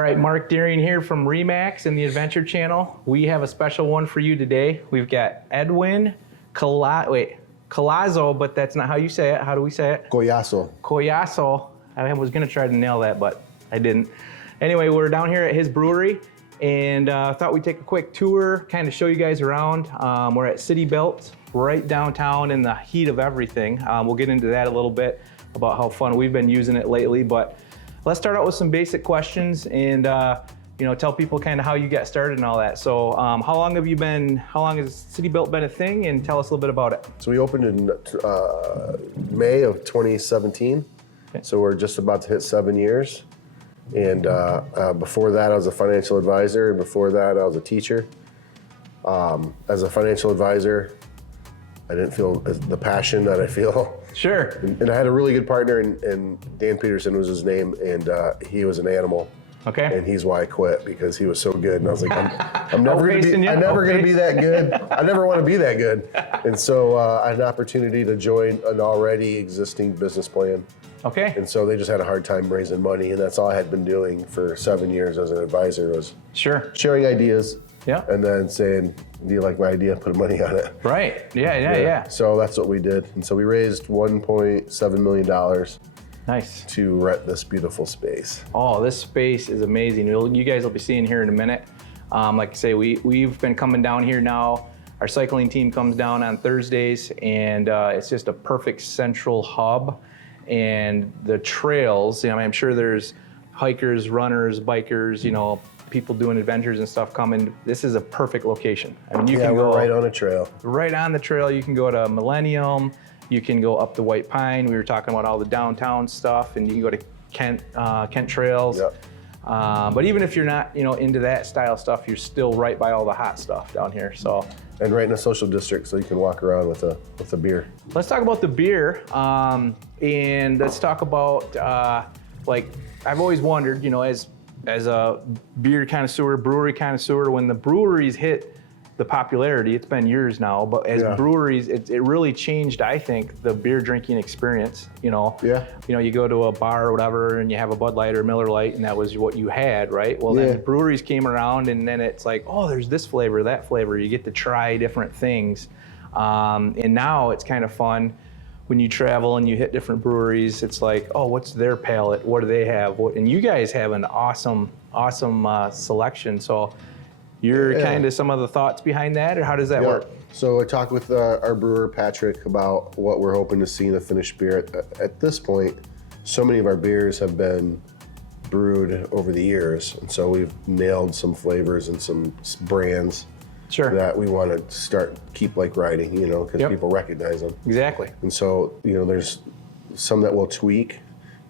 All right, Mark Deering here from Remax and the Adventure Channel. We have a special one for you today. We've got Edwin Collazo, but that's not how you say it. How do we say it? Collazo. I was gonna try to nail that, but I didn't. Anyway, we're down here at his brewery and thought we'd take a quick tour, kind of show you guys around. We're at City Belt, right downtown in the heat of everything. We'll get into that a little bit about how fun we've been using it lately, but let's start out with some basic questions and tell people kind of how you got started and all that. So how long has City Belt been a thing, and tell us a little bit about it? So we opened in May of 2017. Okay. So we're just about to hit 7 years. And before that, I was a financial advisor. And before that, I was a teacher. As a financial advisor, I didn't feel the passion that I feel. Sure. And I had a really good partner, and Dan Peterson was his name, and he was an animal. Okay. And he's why I quit, because he was so good. And I was like, I'm never going to be that good. I never want to be that good. And so I had an opportunity to join an already existing business plan. Okay. And so they just had a hard time raising money, and that's all I had been doing for 7 years as an advisor, was sharing ideas. Yeah. And then saying, do you like my idea? Put money on it. Right. Yeah. So that's what we did. And so we raised $1.7 million. Nice. To rent this beautiful space. Oh, this space is amazing. You guys will be seeing here in a minute. Like I say, we've been coming down here now. Our cycling team comes down on Thursdays, and it's just a perfect central hub. And the trails, I'm sure there's hikers, runners, bikers, people doing adventures and stuff coming. This is a perfect location. I mean, you can go right on a trail. Right on the trail. You can go to Millennium. You can go up to White Pine. We were talking about all the downtown stuff, and you can go to Kent Trails. Yep. But even if you're not, into that style stuff, you're still right by all the hot stuff down here. So. And right in a social district, so you can walk around with a beer. Let's talk about the beer, and let's talk about I've always wondered, as a beer connoisseur, brewery connoisseur, when the breweries hit the popularity, it's been years now, but as breweries, it really changed, I think, the beer drinking experience. You go to a bar or whatever, and you have a Bud Light or Miller Lite, and that was what you had, right? Well, then breweries came around, and then it's like, oh, there's this flavor, that flavor. You get to try different things, and now it's kind of fun when you travel and you hit different breweries. It's like, oh, what's their palate? What do they have? And you guys have an awesome selection. So. You're kind of some of the thoughts behind that, or how does that work? So I talked with our brewer, Patrick, about what we're hoping to see in the finished beer. At this point, so many of our beers have been brewed over the years, and so we've nailed some flavors and some brands that we want to keep like riding, because people recognize them. Exactly. And so, there's some that we'll tweak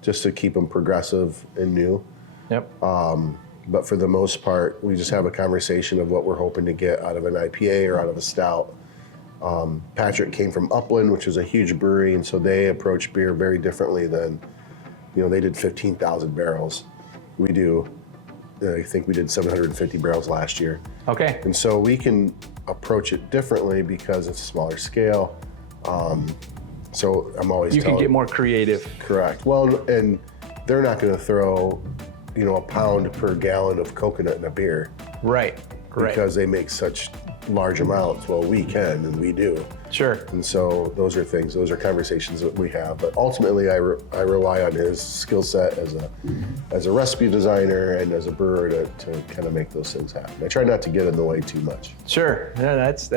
just to keep them progressive and new. Yep. But for the most part, we just have a conversation of what we're hoping to get out of an IPA or out of a stout. Patrick came from Upland, which is a huge brewery, and so they approach beer very differently than, they did 15,000 barrels. We do, I think we did 750 barrels last year. Okay. And so we can approach it differently because it's a smaller scale. So I'm always You can get more creative. Correct. Well, and they're not going to throw a pound per gallon of coconut in a beer. Right. Because they make such large amounts. Well, we can, and we do. Sure. And so those are conversations that we have. But ultimately, I rely on his skill set as a recipe designer and as a brewer to kind of make those things happen. I try not to get in the way too much. Sure. Yeah, it's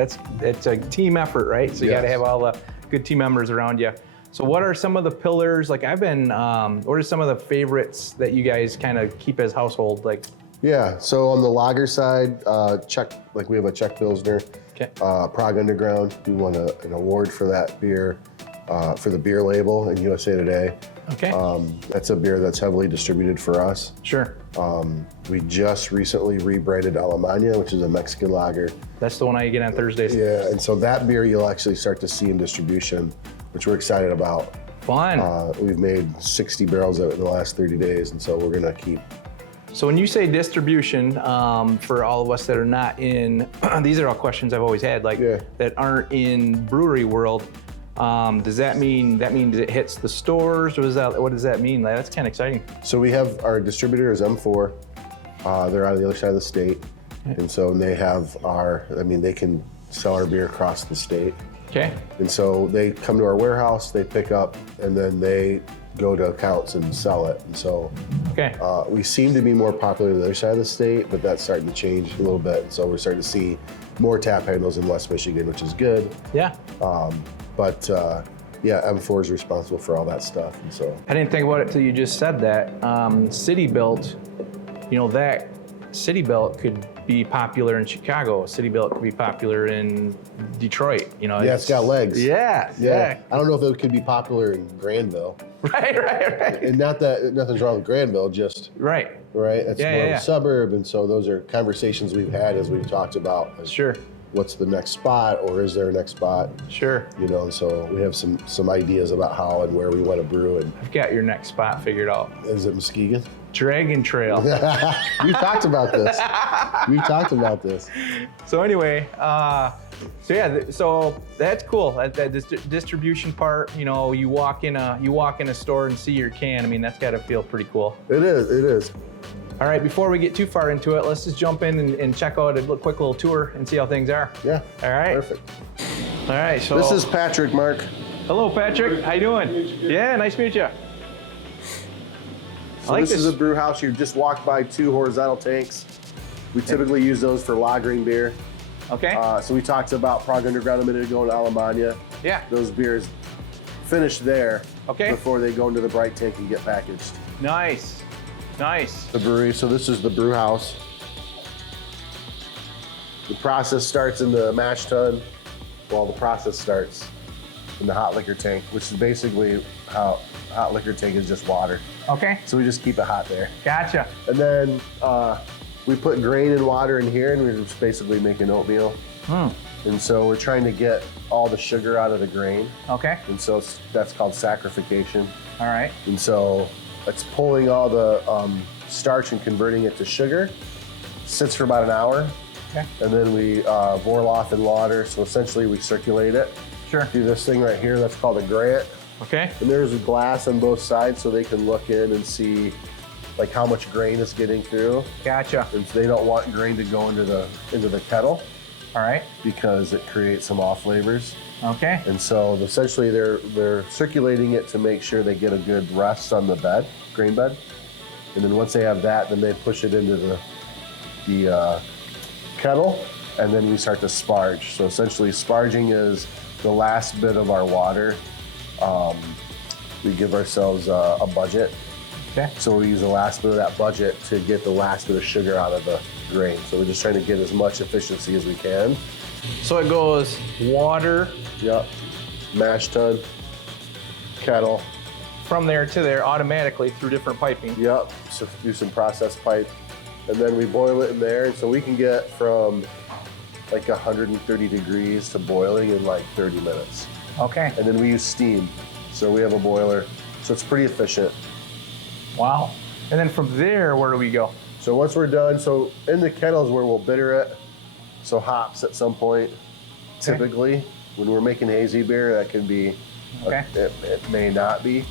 a team effort, right? So you got to have all the good team members around you. So what are some of the pillars? What are some of the favorites that you guys kind of keep as household? Yeah, so on the lager side, we have a Czech Pilsner, Prague Underground. We won an award for that beer, for the beer label in USA Today. Okay. That's a beer that's heavily distributed for us. Sure. We just recently rebranded Alemania, which is a Mexican lager. That's the one I get on Thursdays. Yeah, and so that beer you'll actually start to see in distribution, which we're excited about. Fun. We've made 60 barrels of it in the last 30 days, and so we're gonna keep. So when you say distribution, for all of us that are not in, these are all questions I've always had, that aren't in brewery world, does that mean it hits the stores, or what does that mean? That's kind of exciting. So we have our distributor is M4. They're out of the other side of the state. And so they have they can sell our beer across the state. Okay. And so they come to our warehouse, they pick up, and then they go to accounts and sell it. And so we seem to be more popular on the other side of the state, but that's starting to change a little bit. So we're starting to see more tap handles in West Michigan, which is good. Yeah. M4 is responsible for all that stuff. And so I didn't think about it till you just said that. City Built, that City Built could be popular in Chicago. City Built could be popular in Detroit. It's got legs. Yeah. I don't know if it could be popular in Granville. Right. And not that nothing's wrong with Granville, just right. It's more of a suburb, and so those are conversations we've had as we've talked about. Sure. What's the next spot, or is there a next spot? Sure. And so we have some ideas about how and where we want to brew. And I've got your next spot figured out. Is it Muskegon? Dragon Trail. We've talked about this. So anyway, so that's cool. That distribution part, you walk in a store and see your can. I mean, that's got to feel pretty cool. It is. All right, before we get too far into it, let's just jump in and check out a quick little tour and see how things are. Yeah. All right. Perfect. All right. So this is Patrick, Mark. Hello, Patrick. How you doing? Yeah, nice to meet you. So this is a brew house. You just walked by 2 horizontal tanks. We typically use those for lagering beer. Okay. So we talked about Prague Underground a minute ago in Alemania. Yeah. Those beers finish there before they go into the bright tank and get packaged. Nice. The brewery. So this is the brew house. The process starts in the mash tun. Well, the process starts in the hot liquor tank, which is basically how hot liquor tank is just water. Okay. So we just keep it hot there. Gotcha. And then we put grain and water in here, and we're just basically making oatmeal. And so we're trying to get all the sugar out of the grain. Okay. And so that's called saccharification. All right. And so it's pulling all the starch and converting it to sugar. Sits for about an hour. Okay. And then we boil off in water. So essentially we circulate it. Sure. Do this thing right here, that's called a grant. Okay. And there's a glass on both sides so they can look in and see like how much grain is getting through. Gotcha. And they don't want grain to go into the kettle. All right. Because it creates some off flavors. Okay. And so essentially they're circulating it to make sure they get a good rest on the grain bed. And then once they have that, then they push it into the kettle, and then we start to sparge. So essentially sparging is the last bit of our water. We give ourselves a budget. Okay. So we use the last bit of that budget to get the last bit of sugar out of the grain. So we're just trying to get as much efficiency as we can. So it goes water. Yep. Mash tun, kettle. From there to there automatically through different piping. Yep. So do some process pipe. And then we boil it in there. And so we can get from like 130 degrees to boiling in like 30 minutes. Okay. And then we use steam. So we have a boiler. So it's pretty efficient. Wow. And then from there, where do we go? So once we're done, so in the kettle is where we'll bitter it. So hops at some point, typically. When we're making hazy beer, that can be, it may not be.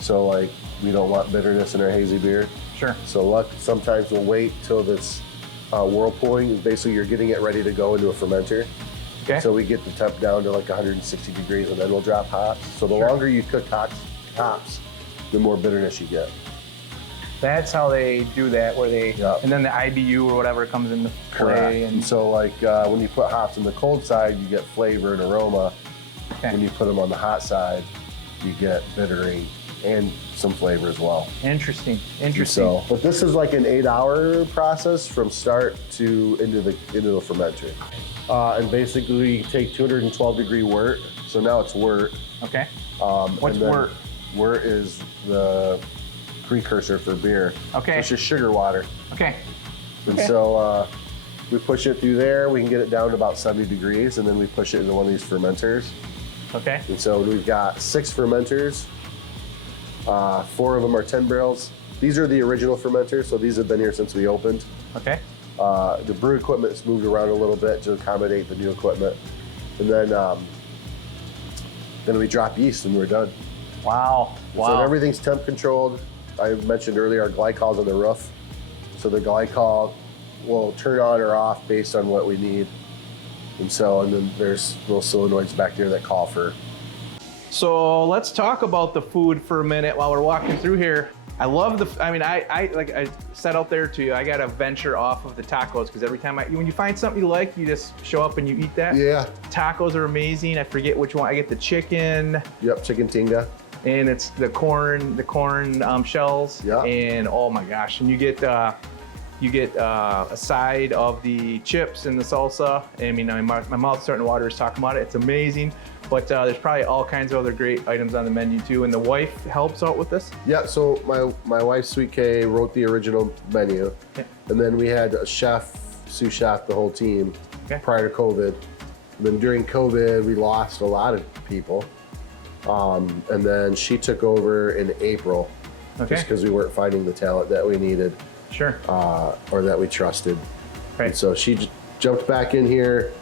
So like, we don't want bitterness in our hazy beer. Sure. So sometimes we'll wait till this whirlpooling. Basically, you're getting it ready to go into a fermenter. Okay. So we get the temp down to like 160 degrees, and then we'll drop hops. So the longer you cook hops, the more bitterness you get. That's how they do that, where they, and then the IBU or whatever comes into play. And so like when you put hops on the cold side, you get flavor and aroma. Okay. When you put them on the hot side, you get bittering and some flavor as well. Interesting. So, but this is like an 8-hour process from start to into the fermenter. And basically you take 212 degree wort. So now it's wort. Okay. What's wort? Wort is the precursor for beer. Okay. So it's just sugar water. Okay. And so we push it through there. We can get it down to about 70 degrees, and then we push it into one of these fermenters. Okay. And so we've got 6 fermenters. 4 of them are 10 barrels. These are the original fermenters, so these have been here since we opened. Okay. The brew equipment's moved around a little bit to accommodate the new equipment. And then we drop yeast and we're done. Wow. So everything's temp controlled. I mentioned earlier our glycol's on the roof. So the glycol will turn on or off based on what we need. And then there's little solenoids back there that call for. So let's talk about the food for a minute while we're walking through here. I love like I said out there to you, I got to venture off of the tacos because every time when you find something you like, you just show up and you eat that. Yeah. Tacos are amazing. I forget which one. I get the chicken. Yep, chicken tinga. And it's the corn shells. Yeah. And oh my gosh, and you get a side of the chips and the salsa. I mean, my mouth's starting to water just talking about it. It's amazing. But there's probably all kinds of other great items on the menu too. And the wife helps out with this? Yeah, so my wife, Sweet Kay, wrote the original menu. Okay. And then we had a chef, sous chef, the whole team prior to COVID. And then during COVID, we lost a lot of people. And then she took over in April, just because we weren't finding the talent that we needed. Sure. Or that we trusted. Right. And so she jumped back in here.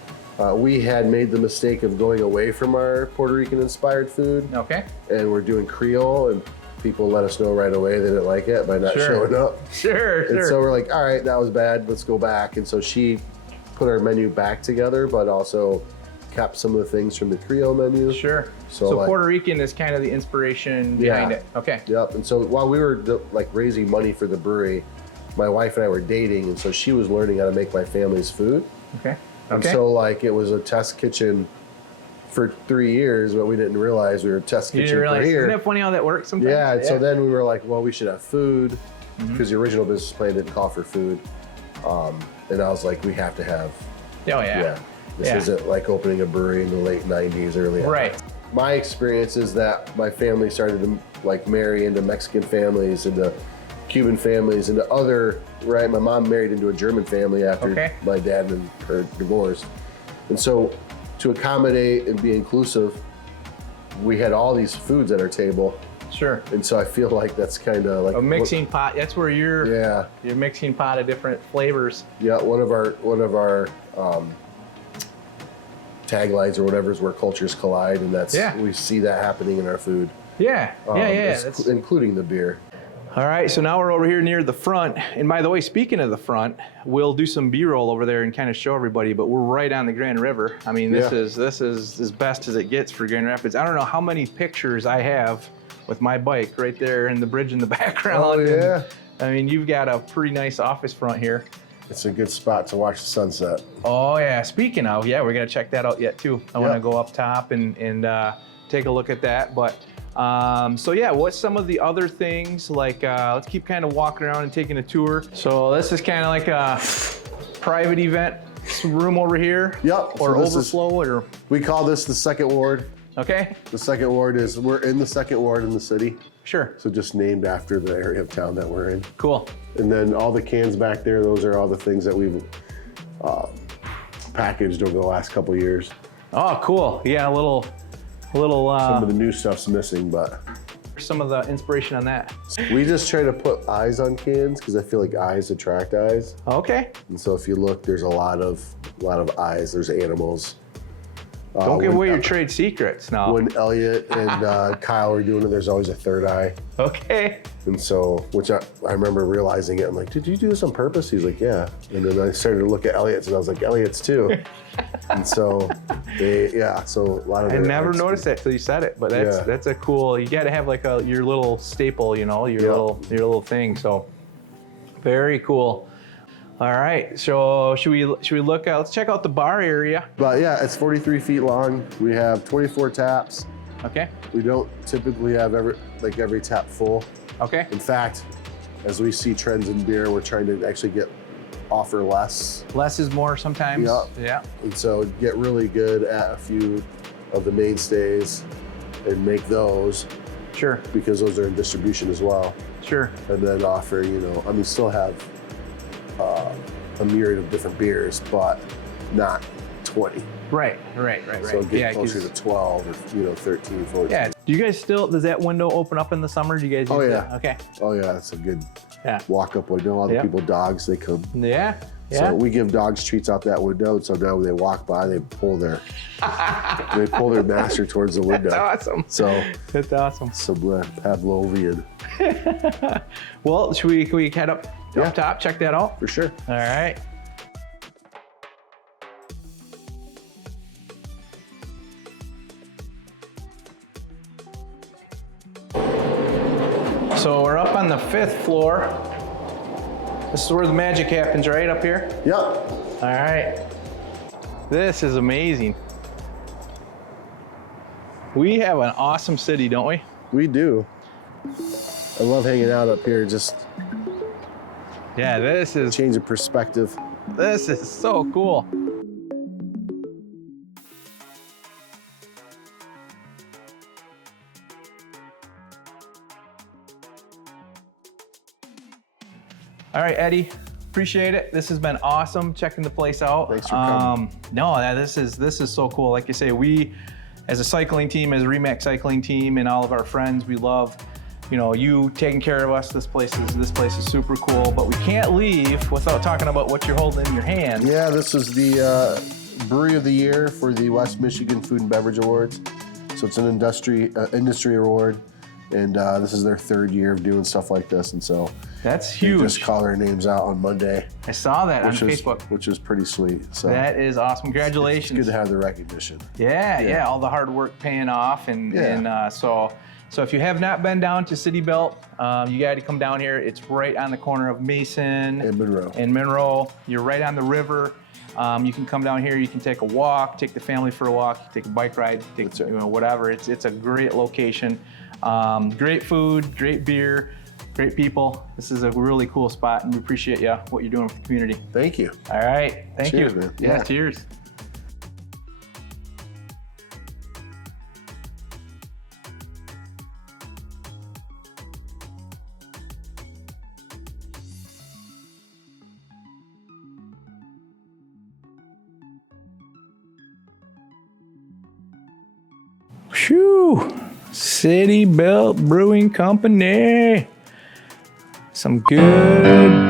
We had made the mistake of going away from our Puerto Rican inspired food. Okay. And we're doing Creole, and people let us know right away they didn't like it by not showing up. Sure. And so we're like, all right, that was bad, let's go back. And so she put our menu back together, but also kept some of the things from the Creole menu. Sure. So like, Puerto Rican is kind of the inspiration behind it. Okay. Yep. And so while we were like raising money for the brewery, my wife and I were dating, and so she was learning how to make my family's food. Okay. And so like it was a test kitchen for 3 years, but we didn't realize we were a test kitchen for here. Isn't that funny how that works sometimes? Yeah, and so then we were like, well, we should have food, because the original business plan didn't call for food. And I was like, we have to have. Oh yeah. This isn't like opening a brewery in the late 90s, early 90s. Right. My experience is that my family started to like marry into Mexican families, into Cuban families, into other, right? My mom married into a German family after my dad and her divorced. And so to accommodate and be inclusive, we had all these foods at our table. Sure. And so I feel like that's kind of like a mixing pot. That's where you're mixing pot of different flavors. Yeah, one of our taglines or whatever is where cultures collide, and that's we see that happening in our food. Yeah, including the beer. All right, so now we're over here near the front. And by the way, speaking of the front, we'll do some B-roll over there and kind of show everybody, but we're right on the Grand River. I mean, this is as best as it gets for Grand Rapids. I don't know how many pictures I have with my bike right there and the bridge in the background. Oh, yeah. And, I mean, you've got a pretty nice office front here. It's a good spot to watch the sunset. Oh, yeah. Speaking of, we're going to check that out yet, too. I want to go up top and take a look at that. But what's some of the other things? Like, let's keep kind of walking around and taking a tour. So this is kind of like a private event room over here. Yep. Or overflow, we call this the second ward. Okay. The second ward we're in the second ward in the city. Sure. So just named after the area of town that we're in. Cool. And then all the cans back there, those are all the things that we've packaged over the last couple of years. Oh, cool. Yeah, a little. Some of the new stuff's missing, but. Some of the inspiration on that. We just try to put eyes on cans because I feel like eyes attract eyes. Okay. And so if you look, there's a lot of eyes. There's animals. Don't give away your trade secrets now. When Elliot and Kyle were doing it, there's always a third eye. Okay. And so, which I remember realizing it. I'm like, did you do this on purpose? He's like, yeah. And then I started to look at Elliot's, and I was like, Elliot's too. And so, so a lot of. I never noticed that till you said it, but that's a cool. You got to have like your little staple, your little thing. So, very cool. All right, so should we look out? Let's check out the bar area. But yeah, it's 43 feet long. We have 24 taps. Okay. We don't typically have every tap full. Okay. In fact, as we see trends in beer, we're trying to actually offer less. Less is more sometimes. Yep. Yeah. And so get really good at a few of the mainstays and make those. Sure. Because those are in distribution as well. Sure. And then offer, still have a myriad of different beers, but not 20. Right. So get closer to 12 or 13, 14. Yeah. Do you guys does that window open up in the summer? Do you guys use that? Okay. Oh yeah, it's a good walk-up window. All the people, dogs, they come. Yeah. So we give dogs treats out that window, so now when they walk by, they pull their master towards the window. That's awesome. So that's awesome. So Pavlovian. Well, can we head up up top. Check that out. For sure. All right. So we're up on the 5th floor. This is where the magic happens, right up here? Yep. All right. This is amazing. We have an awesome city, don't we? We do. I love hanging out up here. Just Yeah, this is change of perspective. This is so cool. All right, Eddie, appreciate it. This has been awesome checking the place out. Thanks for coming. This is so cool. Like you say, we as a cycling team, as a Remax cycling team, and all of our friends, we love, you taking care of us. This place is super cool, but we can't leave without talking about what you're holding in your hand. Yeah, this is the Brewery of the Year for the West Michigan Food and Beverage Awards. So it's an industry award, and this is their 3rd year of doing stuff like this, and so that's huge. They just call their names out on Monday. I saw that on Facebook. Which is pretty sweet. So that is awesome. Congratulations. It's good to have the recognition. Yeah, all the hard work paying off, and so if you have not been down to City Belt, you got to come down here. It's right on the corner of Mason and Monroe. You're right on the river. You can come down here. You can take a walk, take the family for a walk, take a bike ride, whatever. It's a great location. Great food, great beer, great people. This is a really cool spot, and we appreciate what you're doing for the community. Thank you. All right, thank you. Cheers, man. Yeah, cheers. Whew. City Belt Brewing Company. Some good